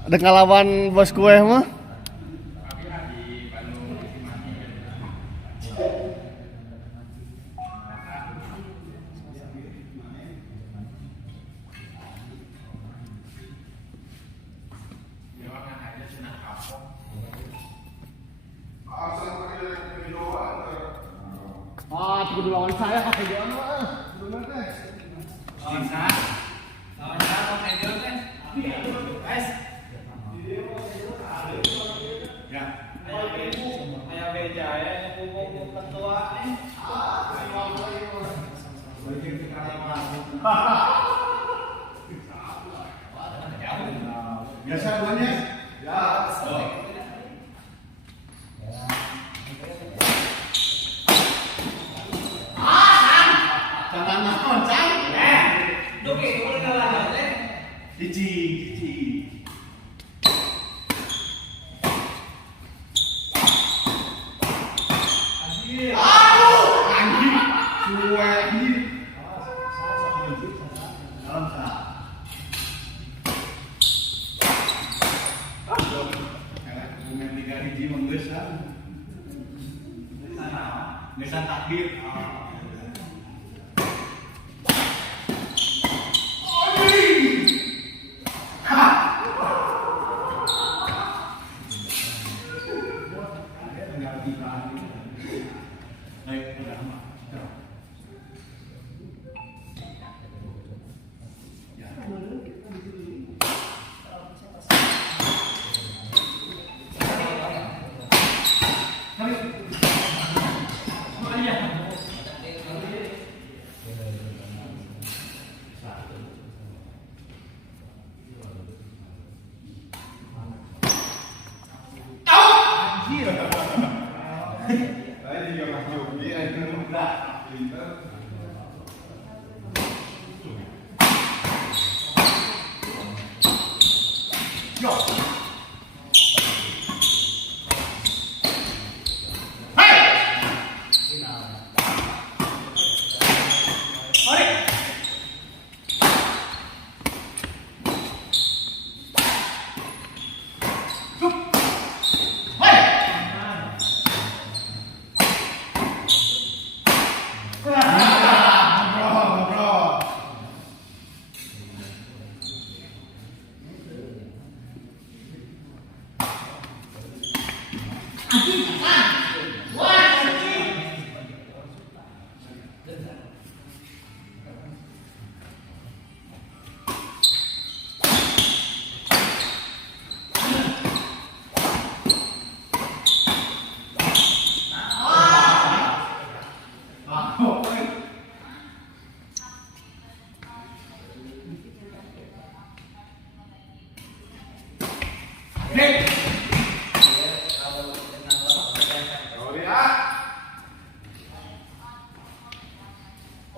Ada ngelawan bos kue mah. Ah, kudu lawan saya Kak Ejon mah. Bener teh. Lawan saya Kak Ejon teh. Guys. Ya. Aya beja ya pupuk ketua nih. Biasa duanya. Ya. Jangan naon, Cang. Duki kudu ngalah teh. Cici. Aduh, anjing. Cuek ini. Dalam sah. Dengan 3 hiji menggesan. Gesan takbir.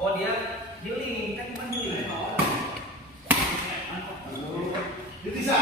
Oh dia healing kan cuma healing. Bisa.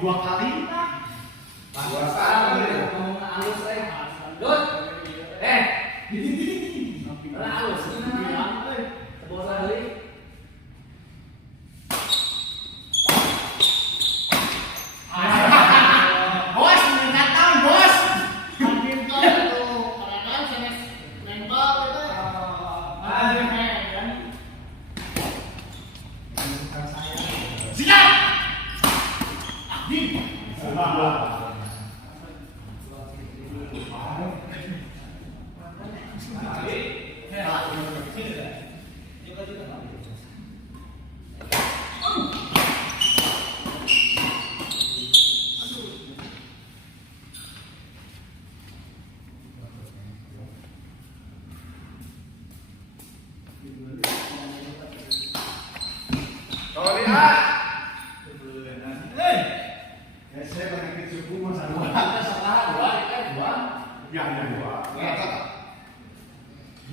Dua kali. Dua kali. Ngomong halus teh. Dut. Lah halus. Bosan deui. Bos, meningkatkan bos. Makin tahu itu kadang sanes nembak itu. Siap.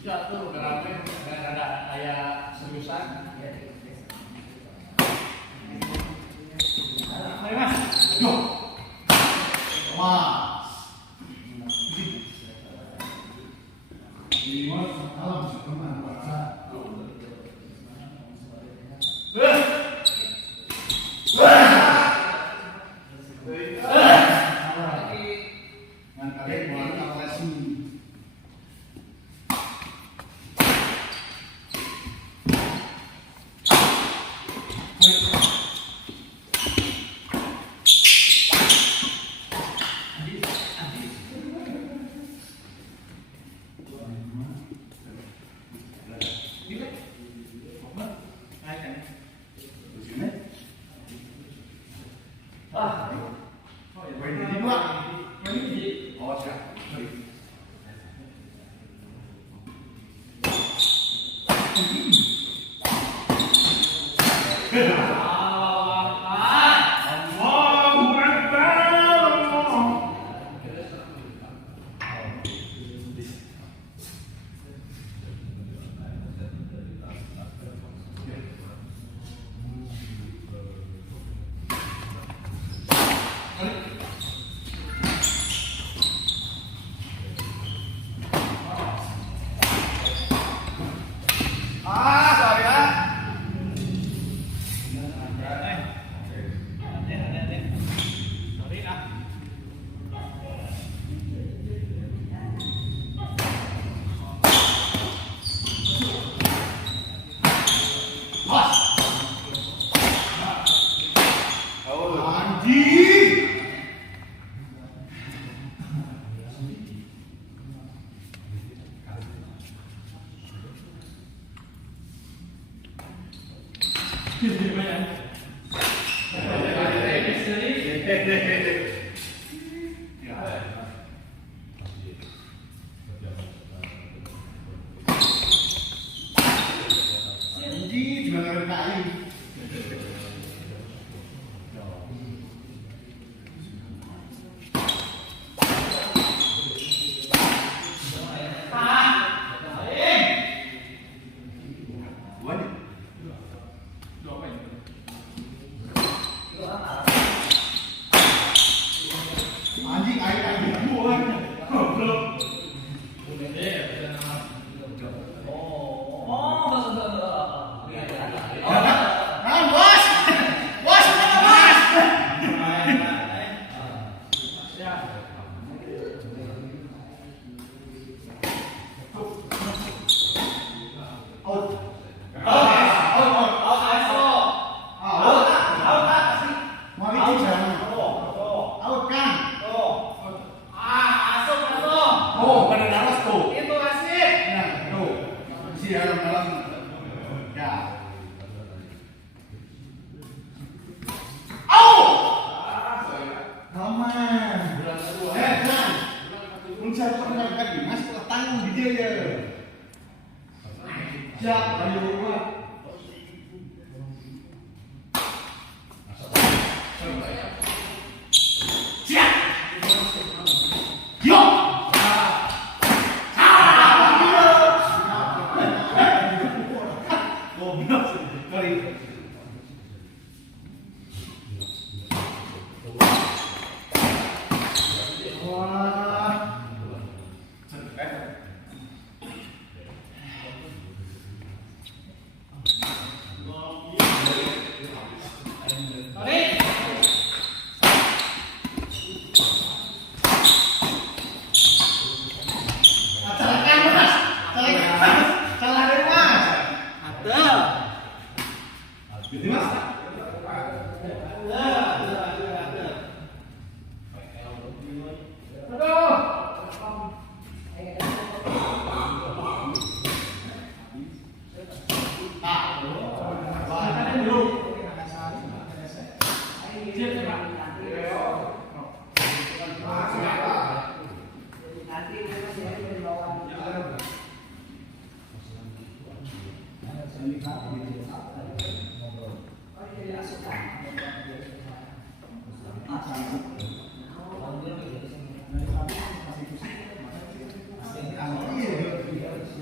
Bisa tuh rame ada kayak seriusan. Ayo mas, Yo. Mas. Ini mas, alam sebenarnya baca.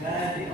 Jadi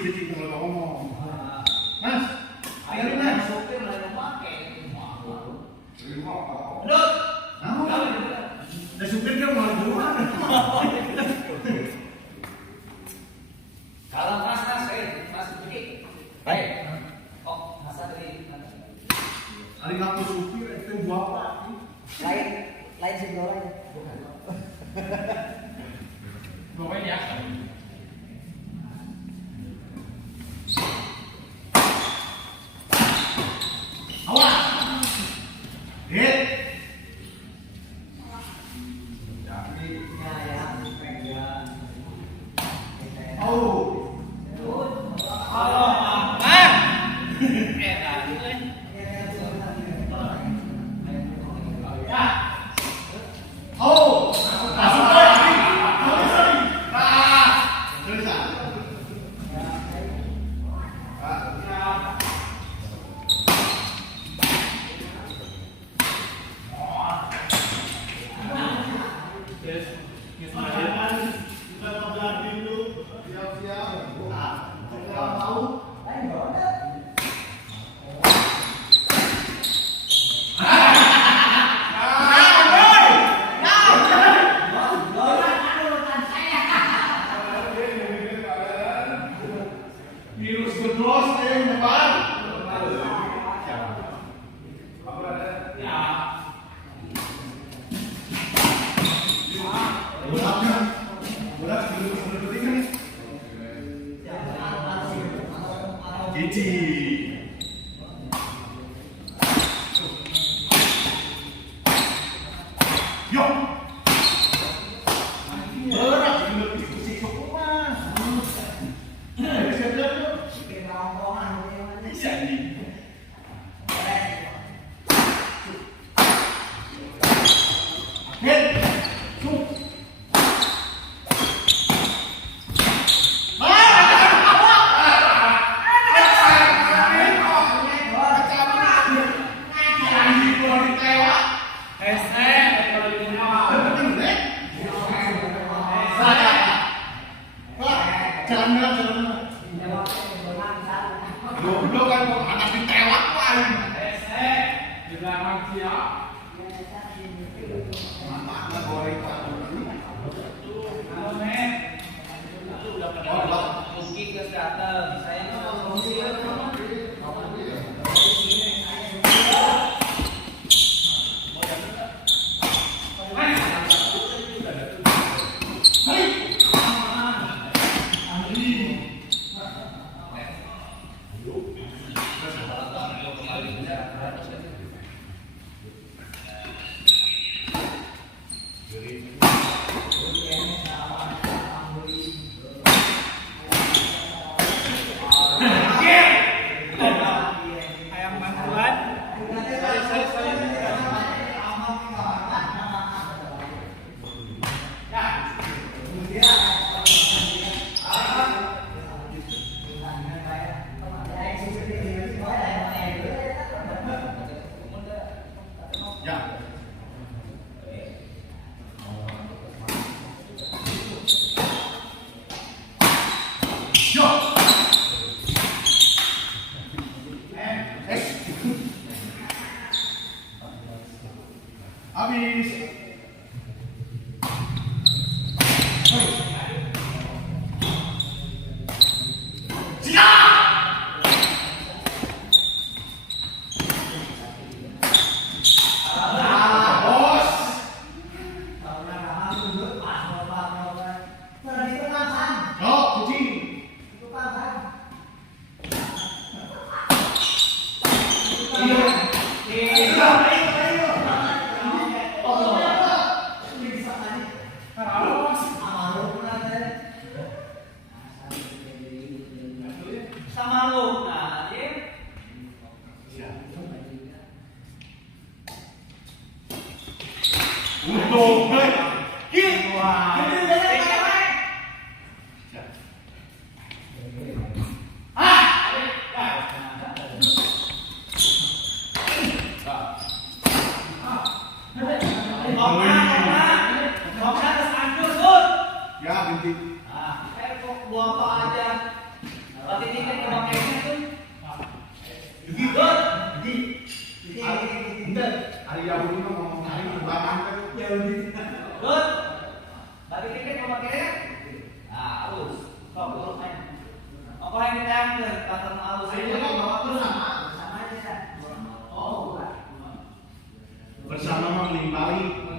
Kecil kalau ngomong. Mas, ayo mas. Sopir mulai memakai. Dot. Nah, supir kan malah duluan. Kalau mas begini. Baik. Oh, masa dari Hari ngaku supir itu buat apa? lain sih orang. Bukan. Bawain ya. Awas. Hit. Oh. Oh. Virus gedros yang depan. Yo. Berat diskusi hukuman. Goblok kan kok anak ditewak kan. Di belakang siap. Mana goreng Pak. Halo, Men. Mungkin ke datang. Saya habis. Iya. Untung, gitu. Ya, bintik. Buang kok aja. Berarti ini kan kemakainya tuh. Hari yang ini ngomong hari kembangan kan. Good. Berarti ini kan kemakainya. Nah, halus. Kok belum main. Apa yang kita ambil? Pattern halus ini bawa tuh sama aja kan. Oh, bukan. Bersama melimpali.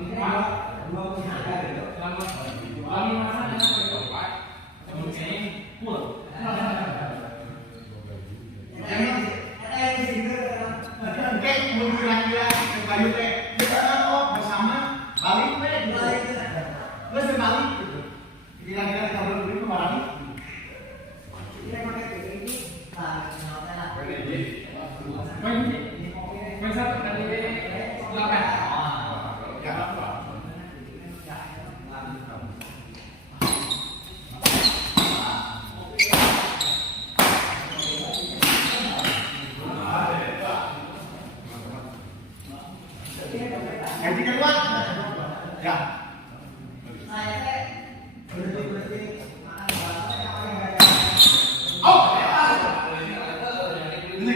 Gaji kedua. Ya. Oh. Ini.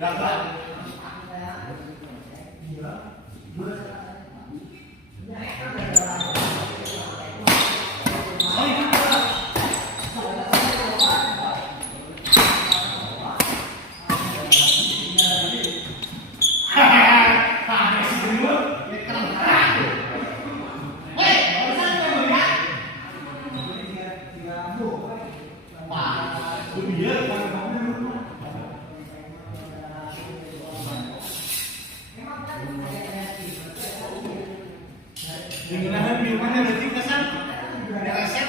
Dapat. Dengan minumannya berarti kesan ada resep.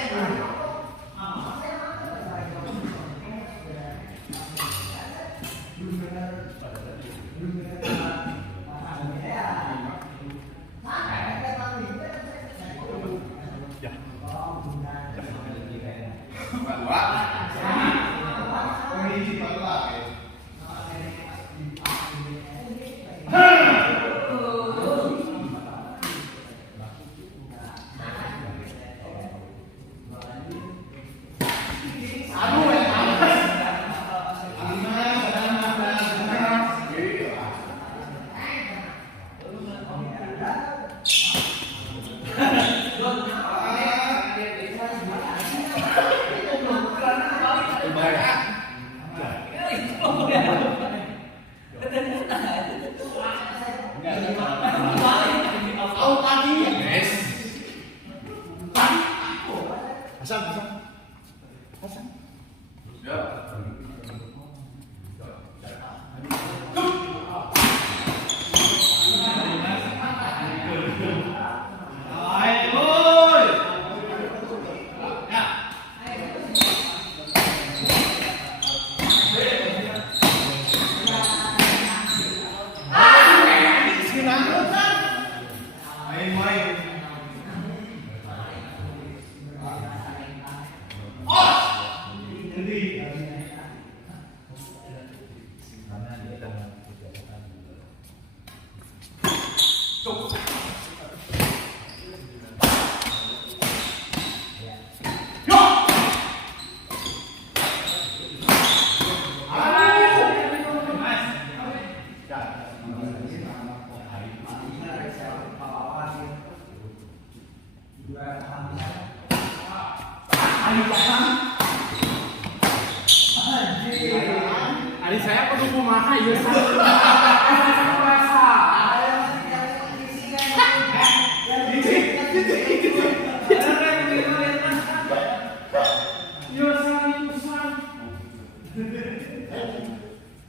Adik saya pendukung mahal ya.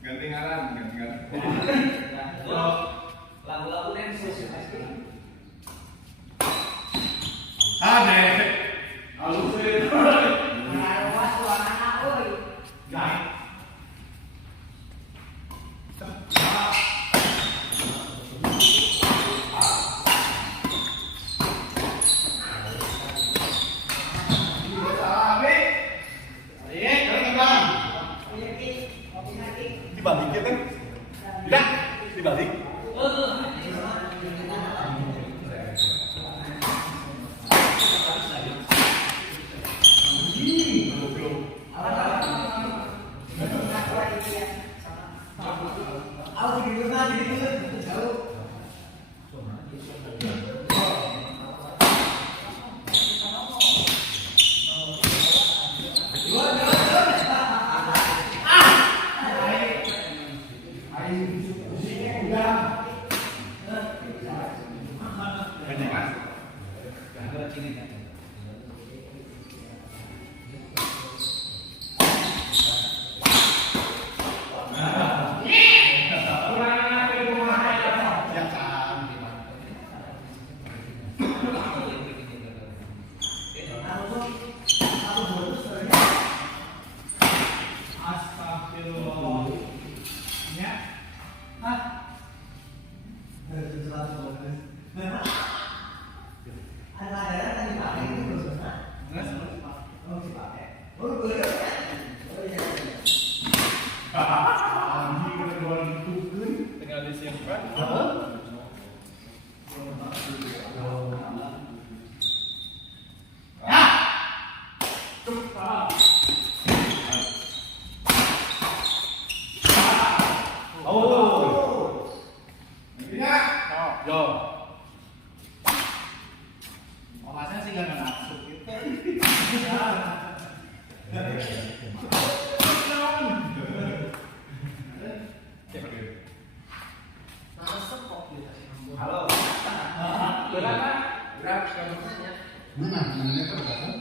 Ganti ngaran. Lagu-lagu Densus. Ada. Halus itu. Tinggal disimpan. Yo. Masnya sih nggak nafsu gitu. Halo. Berapa? Mana? Mana terbatas?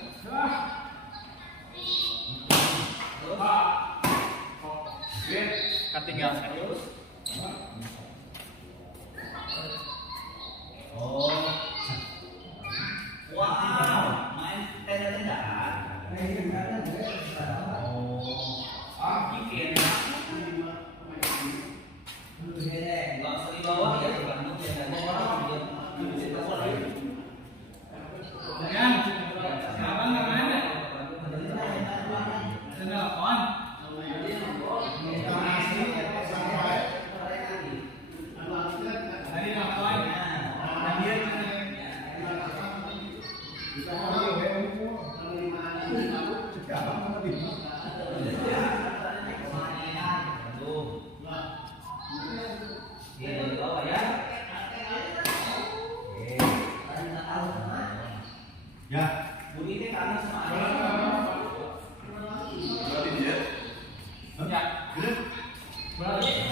Ketinggal serius. Oh. Wow, main tenda-tendaan. Oh, bikin. Nggak usah dibawa ya, Bandung tendanya orang dia bisa keluar. Jangan. Abang kemana? Telepon. Hari telepon. Ya. Bu ini kangen sama ayah. Ya. Berapa?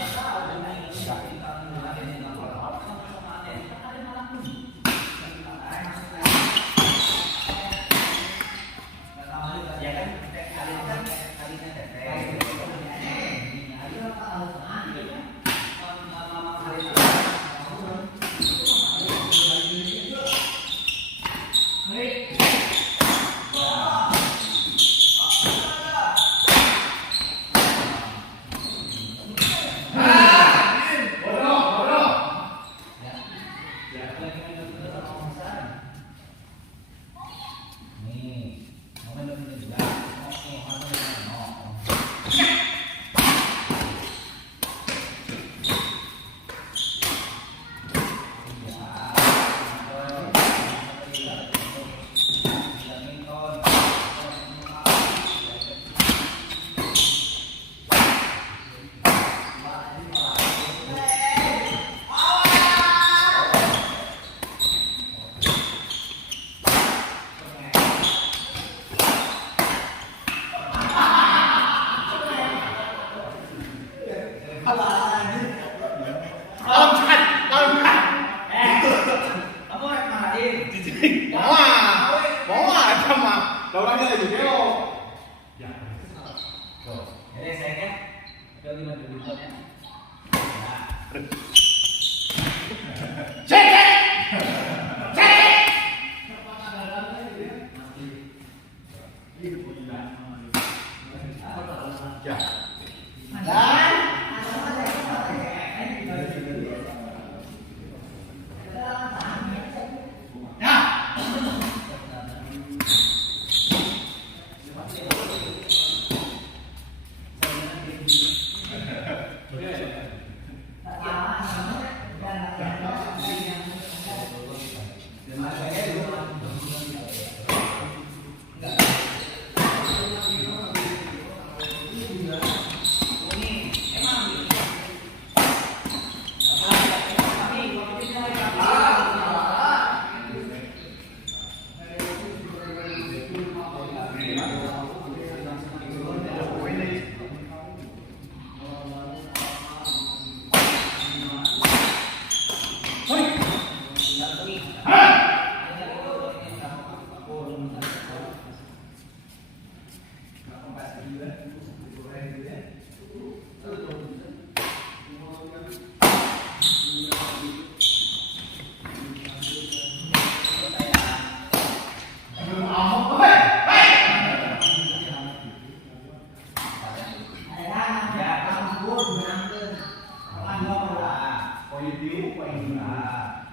Nah,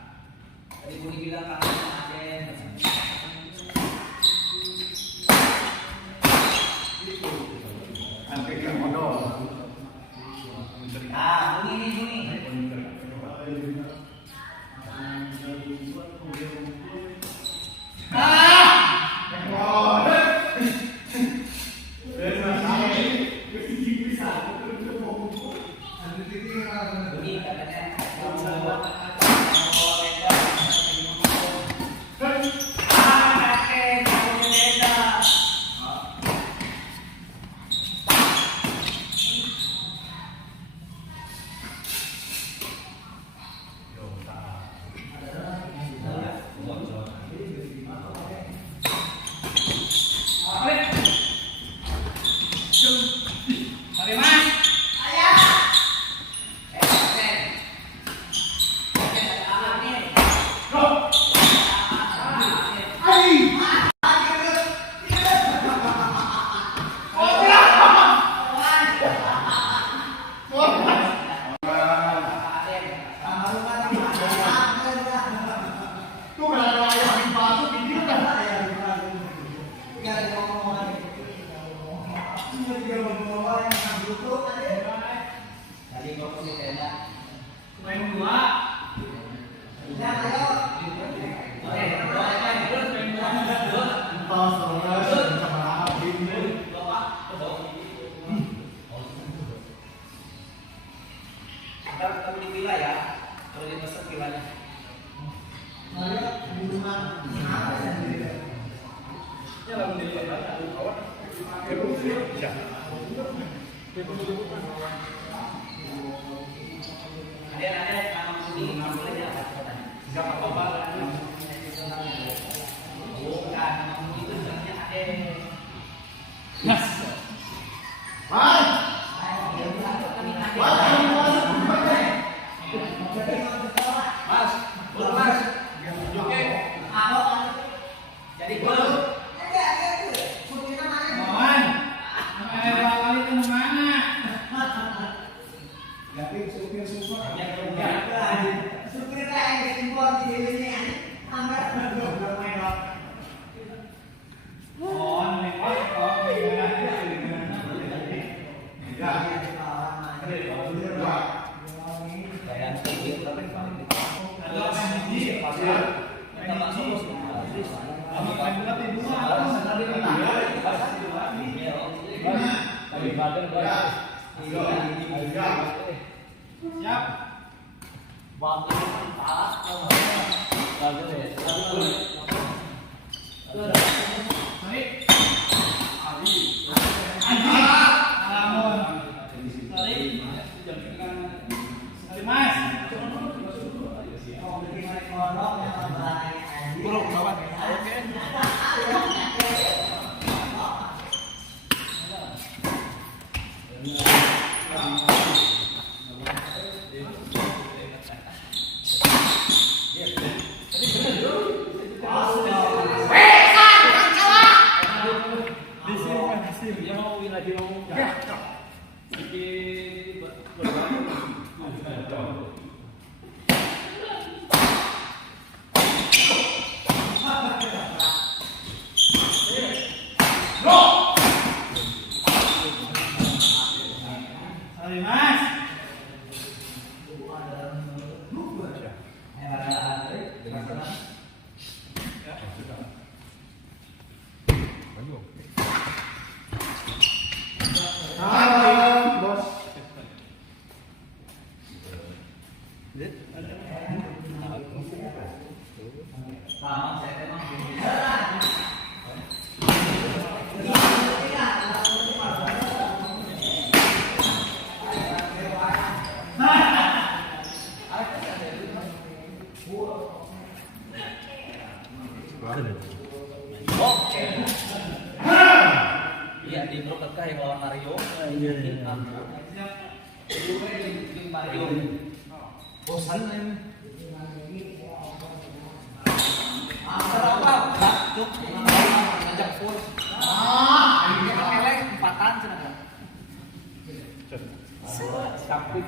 tadi Budi bilang kamu Aden. Sampai ke modal. Ah, bunyi. Bunyi katanya. Mari Mas. Tuh ada ayam di batu ini kan. Tadi kau punya tenda. Main dua. Tos terus sama ini. Ntar ketemu di villa ya. Kalau di pesan villanya. Ya lalu dia banyak kawan. Ada nama Budi, nama Budi apa? Siapa apa? Bukan, nama Budi itu sebenarnya Aden. Mas. Mas, Mas, belum Mas. Oke. Jadi belum. Mohon. Ada awal itu mana? tapi supir super. Mohon lewat kok gimana Ya. Kayak sedikit tapi paling itu. Kalau main biji, Kita masuk terus. kalau main bola di dua. Siap. Mari. Alamun. Mari Mas. Buruk kawan. Mari Mas. Halo, bos. Sama saya memang oke. Iya di grup kayak bawa Mario. Iya. Di Mario. Bosan ini. Apa? Cuk. Ngajak full. Ini kelek empatan cenah. Sakit.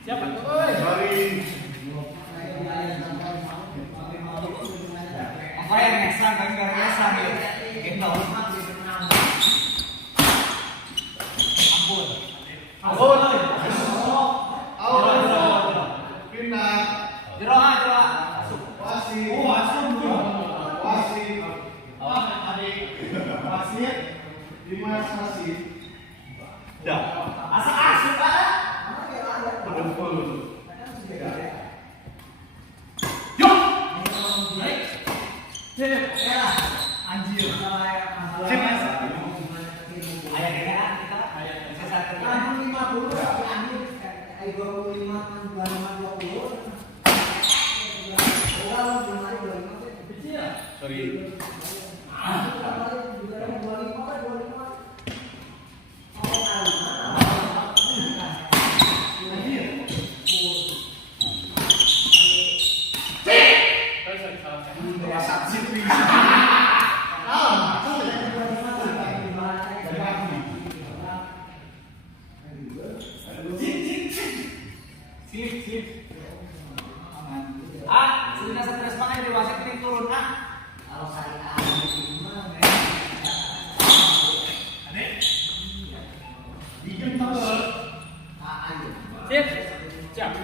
Siapa tuh? Oi. Apa yang ngesang kan gak ngesang ya? Gendong. Ampun. Ampun, oi. Pindah. Jeroa. Wasit. Oh, asum tuh. Wasit. Adik. Wasit. Dimas wasit. Dah. Asik Pak. Betul. Yuk. Anjir. Sip, Mas. Ayah kayaknya kita Sorry. Sip. Sudah stres banget di wasit ini turun Kalau saya Sip. Siap.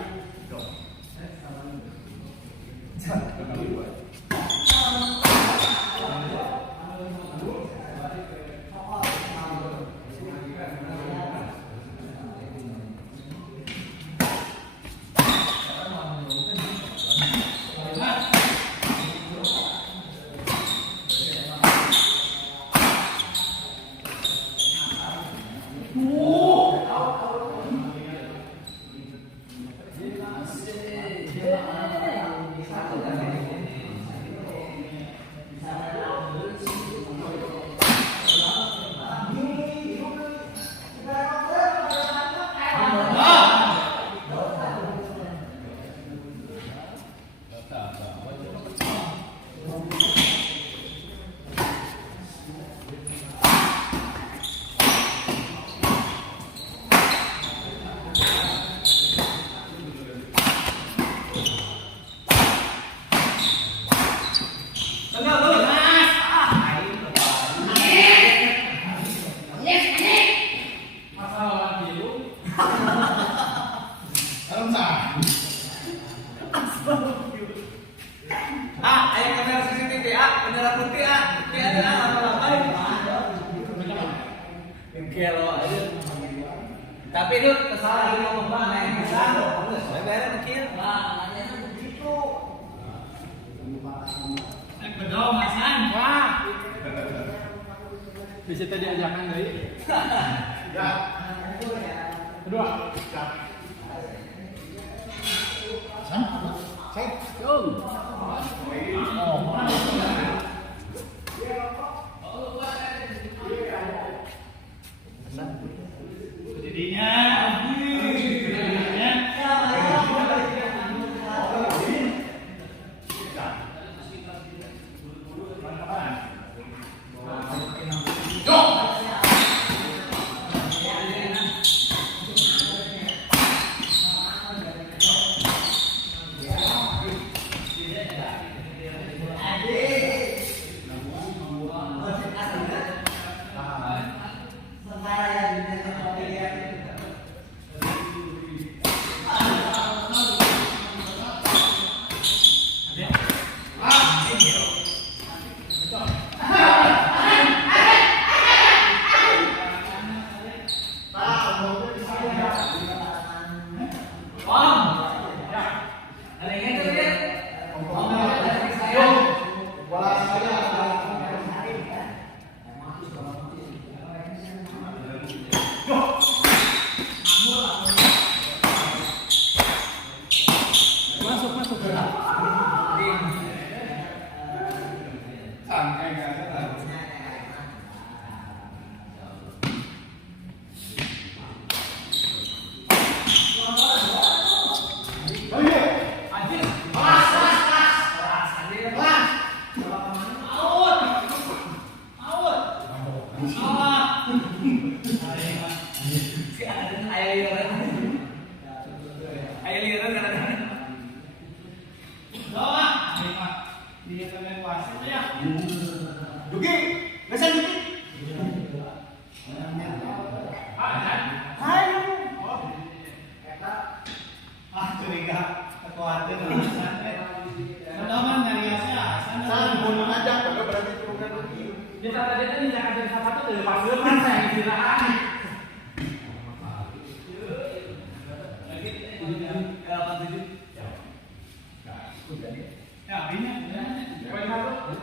Ayo kamera CCTV bendera putih ini ada apa-apa Gelo aja. Tapi itu kesalahan dia ngomong bang, yang bisa, bayarnya mungkin. Nanya begitu. Bedol masan. Wah. Bisa tadi ajakan dari. Ya. Kedua. Jadinya, Adik. Santai nggak ada. Oh iya. Anjir. Dia kena wasit ya. Duki, besan Duki. Hai. Curiga kekuatan santai. Teman dari Asia, sana bunuh aja kalau berarti bukan Duki. Dia tadi tadi jangan jadi satu tuh pas lu kan saya istirahat. Ya, ini. Poin satu.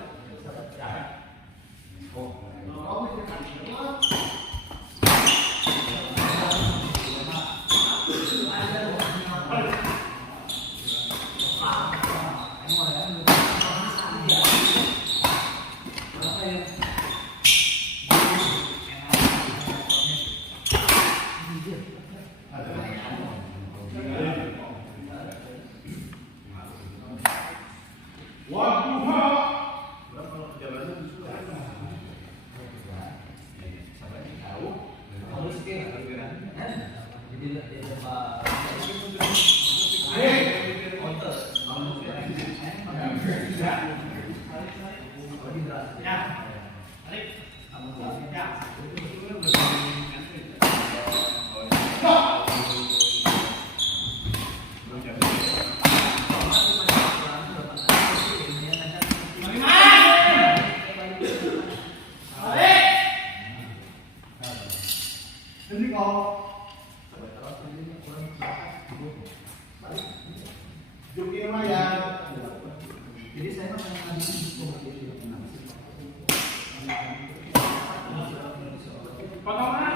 Ini kalau Duki mah ya. Jadi saya Potong mana?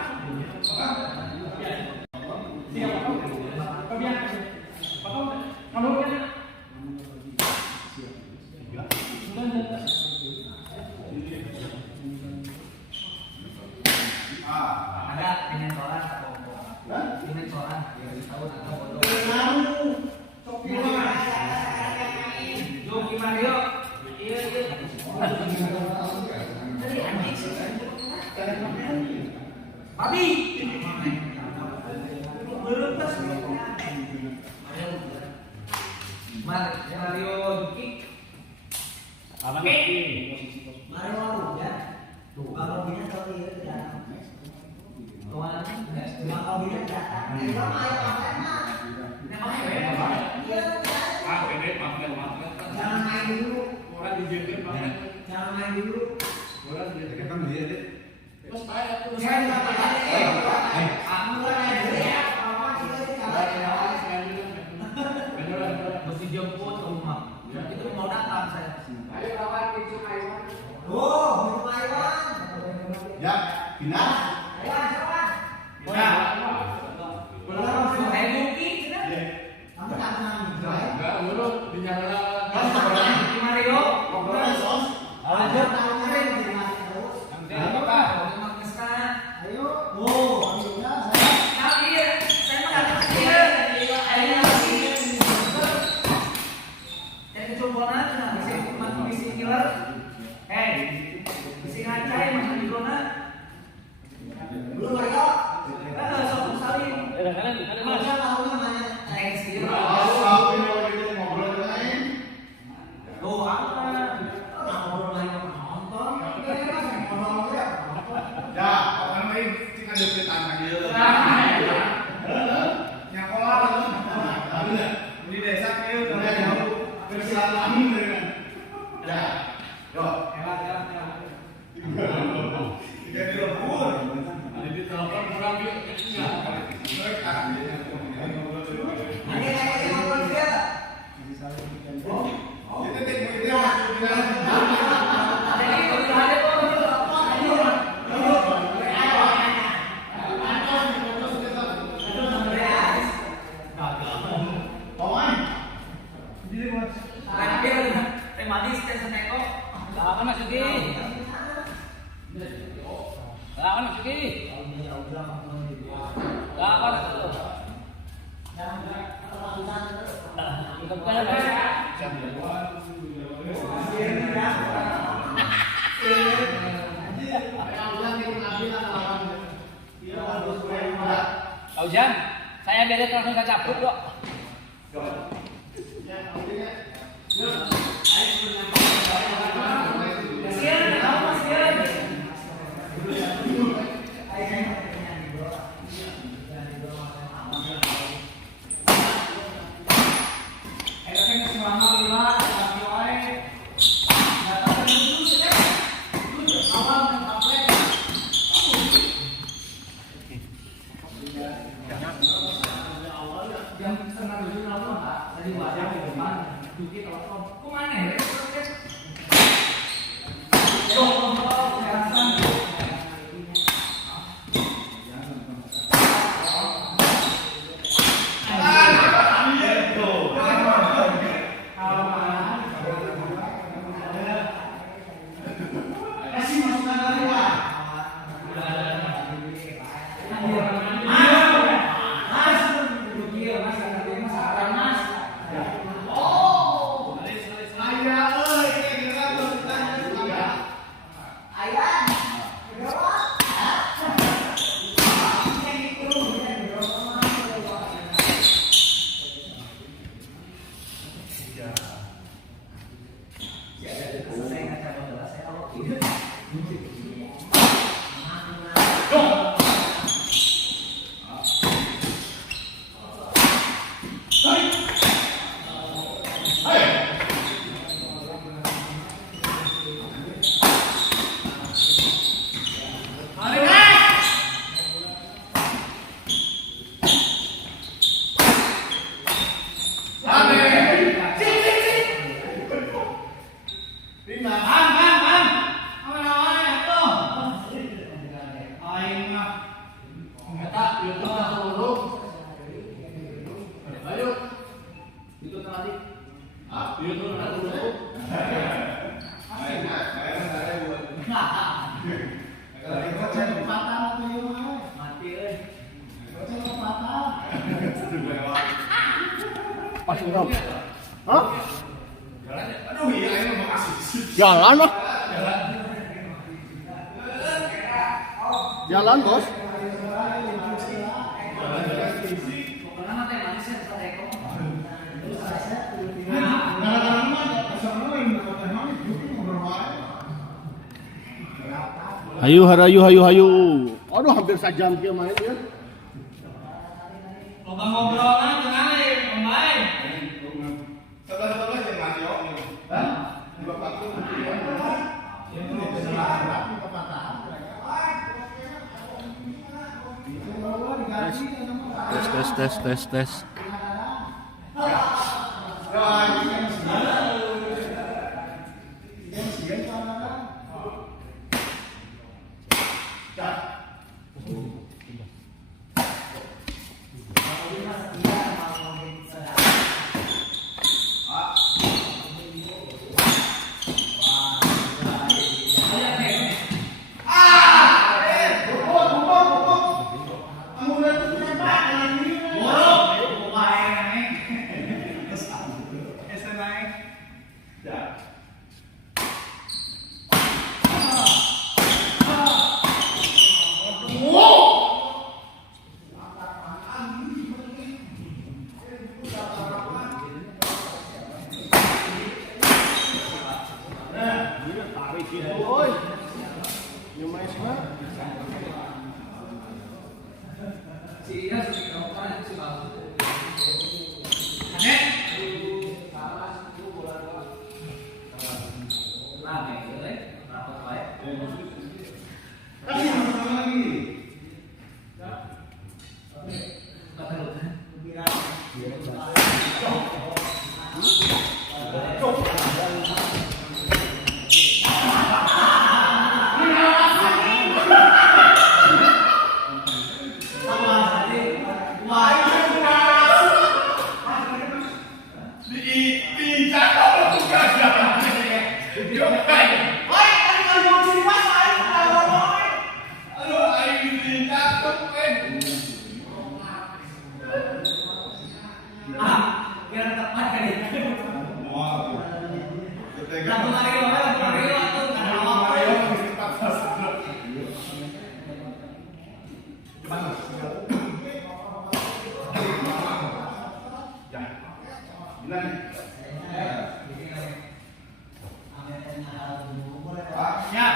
Siap potong. Kebiar. Potong. Kalau kan. ada dimensoran atau dimensoran yang tahu atau bodoh. Joki Mario. Iya iya. Dari anjing. Babi. Berlepas. Mario Joki. Apa nih? Mario ya. Tuh, kalau dia tahu dia tidak. Tuan, kalau dia tidak. Jangan main dulu. Jangan main dulu. Mesti jemput ke rumah. Itu mau datang saya. Oh, minum ayam. Ya, pindah. Saya Duki, kamu tak Duki Mario. Lanjut. Ayo. Oh, saya mau datang ke dia. Ayo. Saya kecoba aja. Masih misi killer. Hey, misi ngacai masih di zona. Lawan Mas Yuki. Lawan Mas Yuki. Lawan itu. Kau Jan, saya beres langsung saya cabut kok. Jalan mah. Jalan bos. Hayu harayu hayu hayu. Aduh hampir sajam dia main ya. Loba ngobrolan tenang nih, pemain. Sebelah-sebelah yang Mario. Hah? 24 ya. Tes. Di jatuh juga. tadi. Mau. Lagu Mario tuh kan Mario apa? mesti patas. Ya. Bilang. Ya.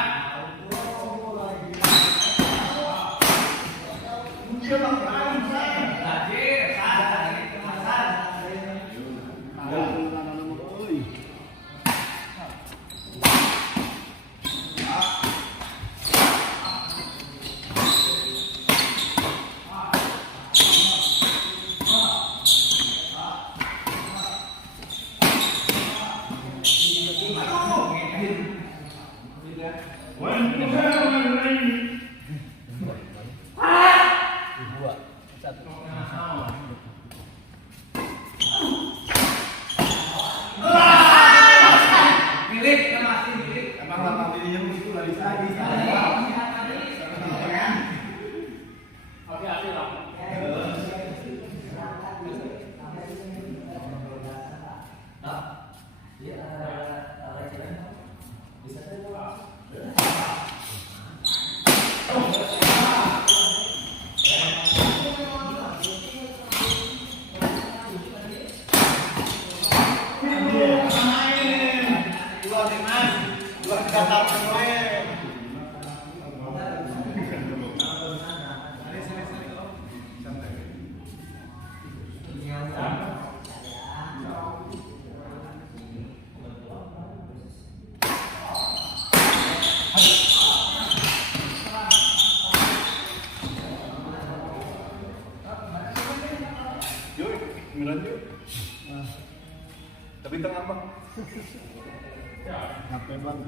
Emang lapang dirinya begitu lagi. Hati-hati lah. Yuk, miran yuk. Tapi tengah apa? Sampai bang.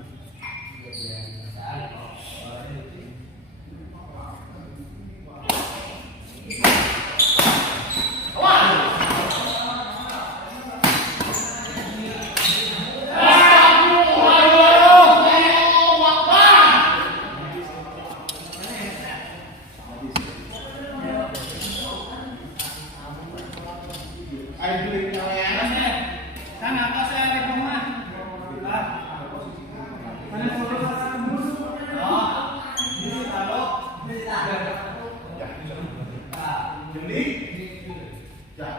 Ayo beli kalian. Sana atas saya rekomah. Mana foto sana bus? Jadi, ya.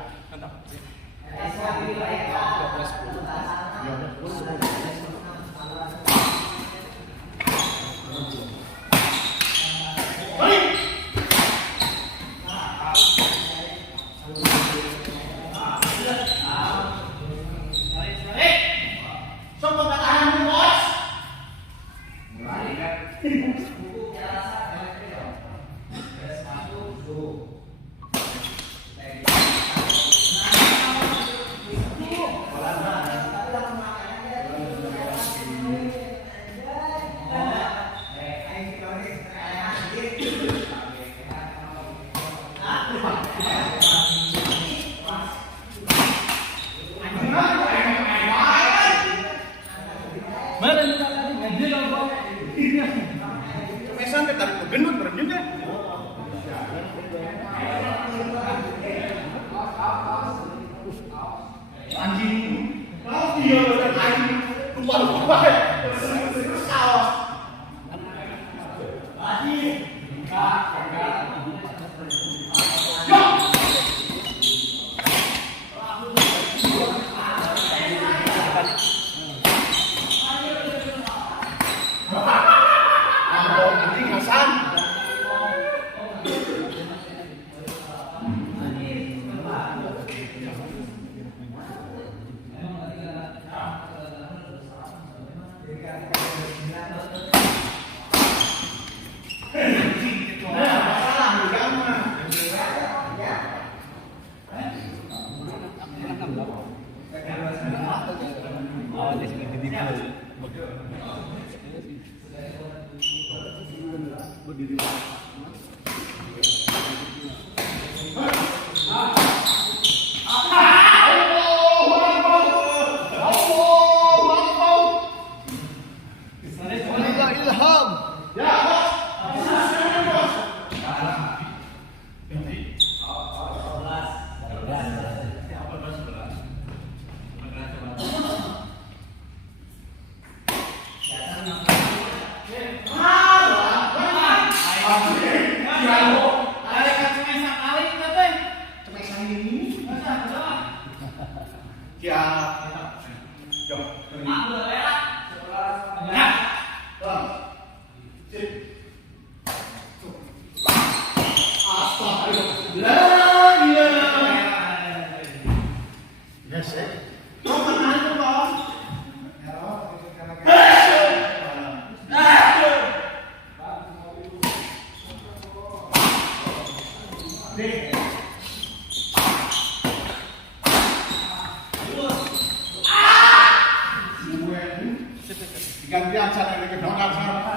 Sampai tarik ke gendut berat juga. Anjing. Kalau dia udah anjing lupa. Gantian sana ke belakang sana.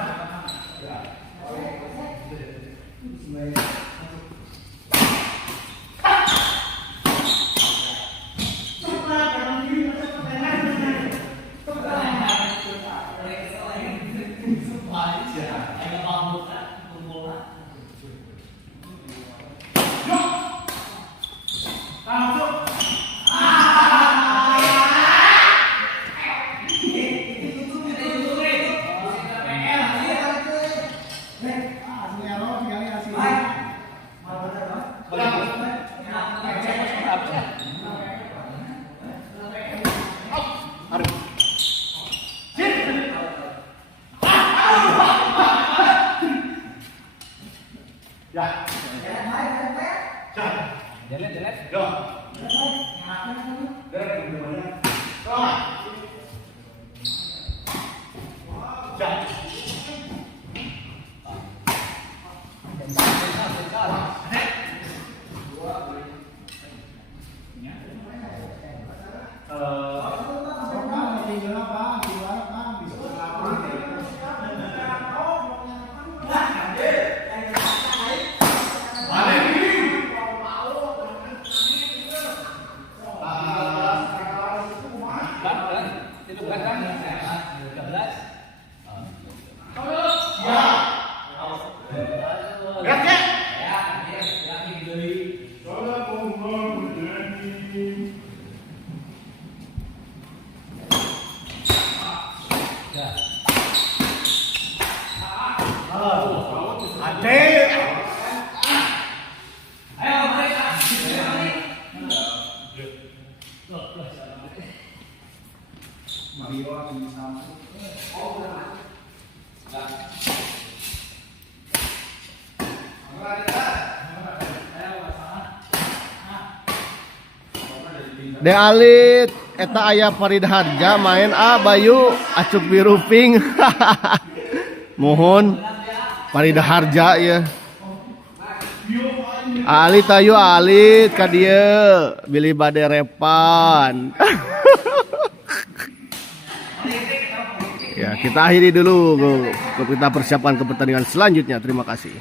De alit eta aya Farid Harja main Bayu acuk biru pink. Mohon Farid Harja ya. Alit ayo alit ka dieu bilih bade repan. Ya, kita akhiri dulu. Kita persiapan ke pertandingan selanjutnya. Terima kasih.